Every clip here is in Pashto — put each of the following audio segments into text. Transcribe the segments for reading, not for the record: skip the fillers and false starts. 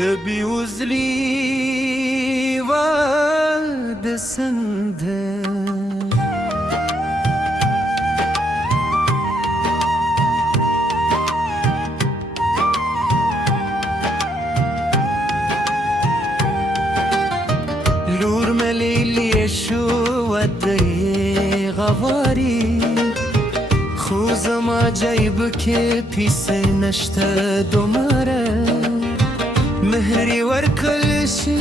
دبی وزلی و دسنده لور ملیلی شو ودی غواری خوزم جایب که پیس نشته دوماره مهری ورکل شي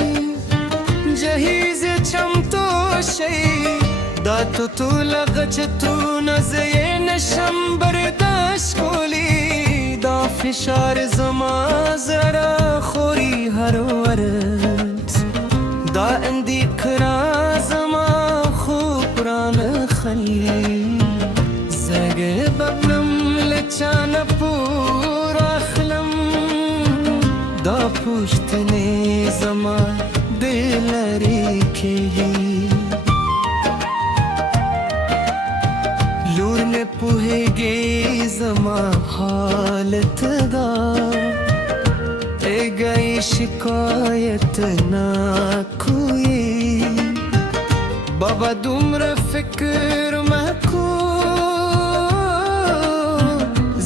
جهیز چمتو شي دا تو لغچتو نزی نشم برداشت کولی دا فشار زما زرا خوری هر ورد دا اندی کرا زما خوب ران خلی زگه ببلم لچان پور اخلم دا پشتنی زما دلری کی لور نه پوهیږي زما حالت دا گئی شکایت نا کوئی بابا دومره فکر مکو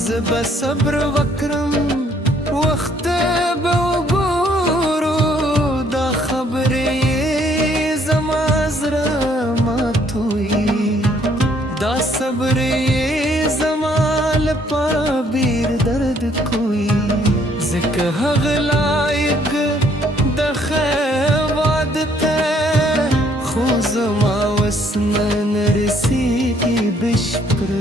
زبا صبر وکرم وقت به وګورو دا خبرې زما زړه ماتوي دا صبر زما لپاره ډېر درد کوي ځکه هغه لایق د خیر واده ته خو زما وس نه رسېږي بشپړ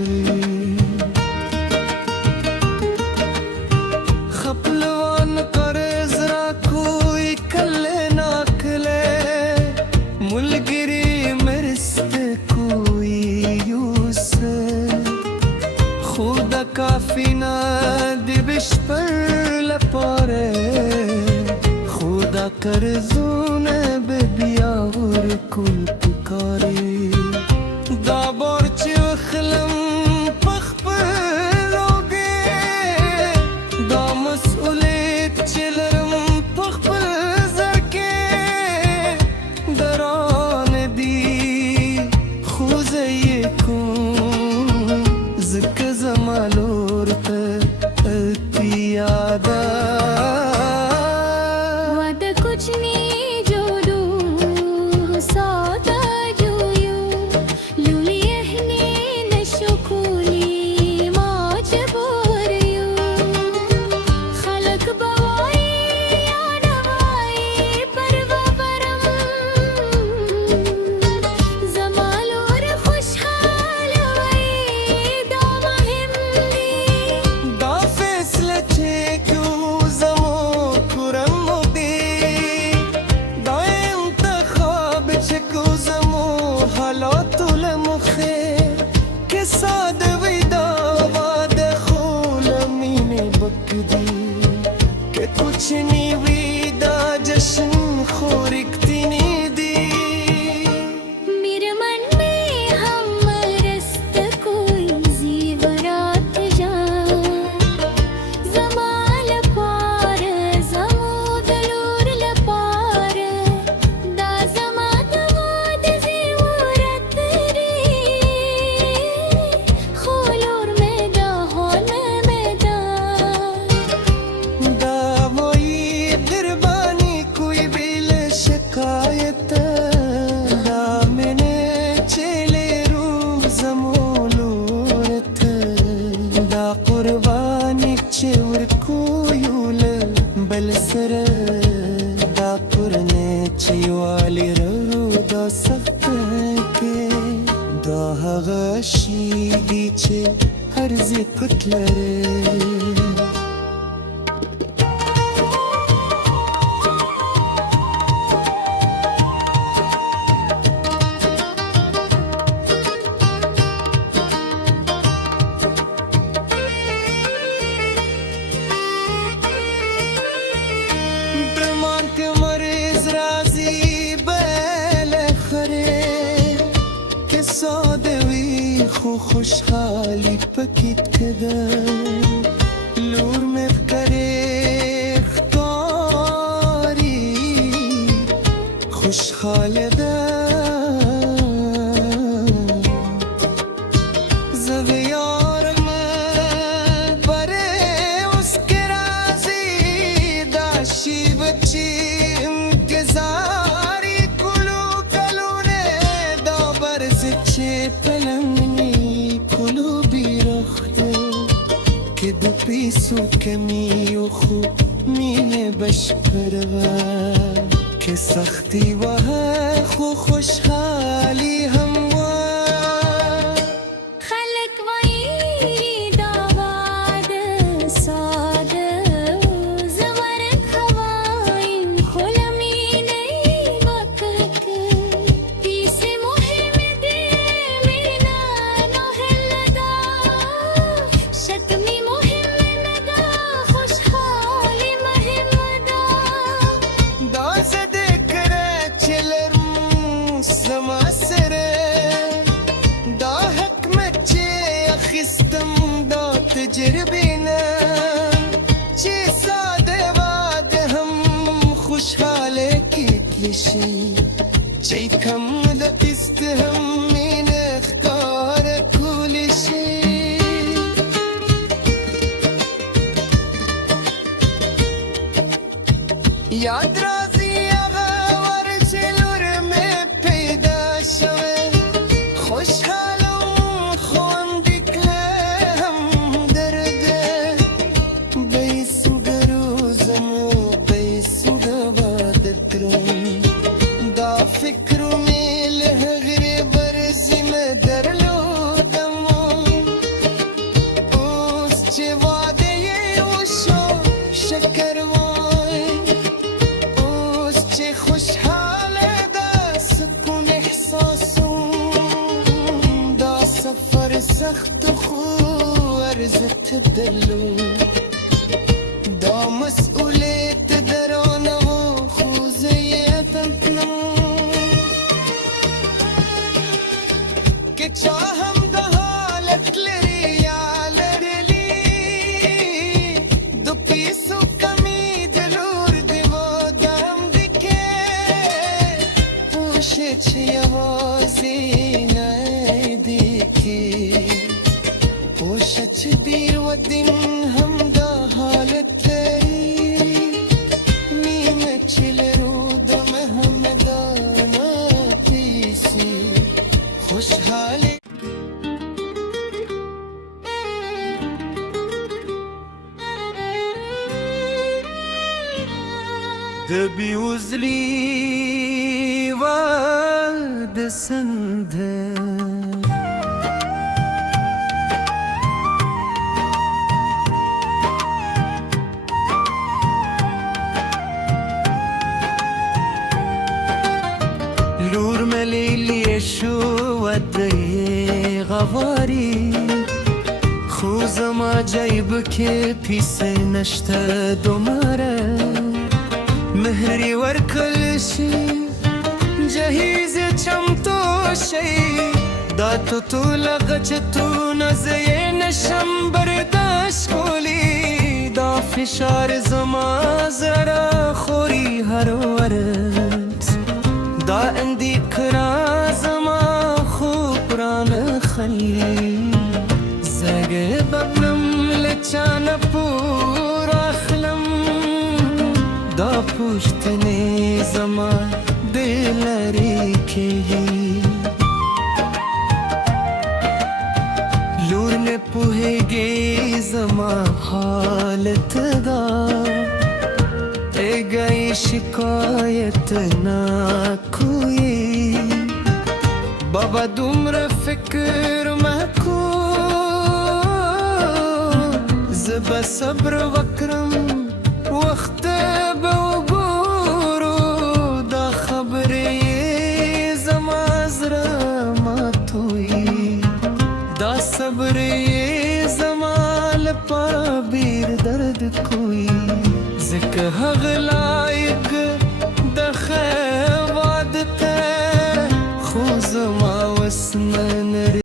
کافی نه دی بشپړ لپاره خدا قرضونه به بیا ورکول پکاري دا بار چې وخلم په خپل اوږې دا مسؤلیت چې لرم په خپل زړه کې درانه دي خو زه یې کوم ځکه زما لور ته اتیا ده واده کچھ نہیں جو دو ساده جویو لولی اهلی نشو کولی مجبور یو خلق بوایی یا نوایی پروا برم زما لور خوشحال وی دا مهم دی دا فیصله چې کیو زمو کورم دی دا انتخاب چې کیو زمو حالاتو له مخې که ساده وي دا واده خو له مینې بک دی که کوچنی وي دا جشن خو رښتینی دی मेरे मन में हम रस्त कोई जीवरात जा जमाल पार जमूद लूर लपार दा जमात वाद जीवरत रे खोलूर में दा होन में दा دا وही دربانی کوئی بیل شکایت دا مینه چلی روم زمو لورت دا قربانی چې ورکویو له بل سره دا پرنه چې والی رو دا سخت کې دا هغه شي دي چې هر ذکر لري درمان که مریض رازی بالاخره که ساده وی خو خوشحالی پکیت کده لور مې فکرې ښکار خوشحاله ده زه د یارم بره اوس کې راځي دا شیبه چې انتظار یې کړو کلونه دا برز چې په لمنې کلو بیرخته که د پیسو کمی و خو مینه بشپړه وه که سختی وه خو خوشحالي هم وه خلک وایي دا واده ساده زه ورک هوایم خو له مینې وکړه پیسې مهمې دي مینا نو هله ده شتمي مهمه نه ده خوشحالي مهمه ده دا زه دې کړه چې لرم زما سره دا حکمت چې اخیستم دا تجربې نه چې ساده واده هم خوشحاله کیدلی شي چې کم د قسط هم مینه ښکاره کولی شي یاد راځي هغه ور چې لور مې پیدا شوې خوشحاله وم خو اندېښنه همدرد به یې څنګه روزم به یې څنګه واده کړم دا فکر مې له هغې ورځې مې درلودم اوس چې واده یې وشو شکر وای اوس چې خوشحاله ده سکون احساسوم دا سفر سخت خو ارزښت درلود دا مسئولیت درانه و خو زه یې ادا کړم که چا هم د حالت لري یا لرلي د پیسو کمی د لور د واده هم د کې پوښه چې یوازې نه دی کې پوښه چې ډېر ودین هم دا حالت لري مینه چې لرو د محمدانه پیسې خوشحالي د بیوزلی واده سنده لور ملیلی شو وده غواری خو زما جیب کې پیسې نشته دومره مهری ورکل شي جهیز چمتو شي دا تو ټول غچتونه زه یې نشم برداشت کولی دا فشار زما زړه خوري هر ورځ دا اندېښنه زما خوب رانخلي زګې ببلم له چا نه پور اخلم دا پوښتنې زما د لرې کېږي لور نه پوهېږي زما حالت دا گئی شکایت نہ کوئی بابا دومره فکر مکو زبا صبر وکرم وقت به وګورو دا خبرې زما زړه ماتوي دا صبرې زما لپاره ډېر درد کوي ځکه هغه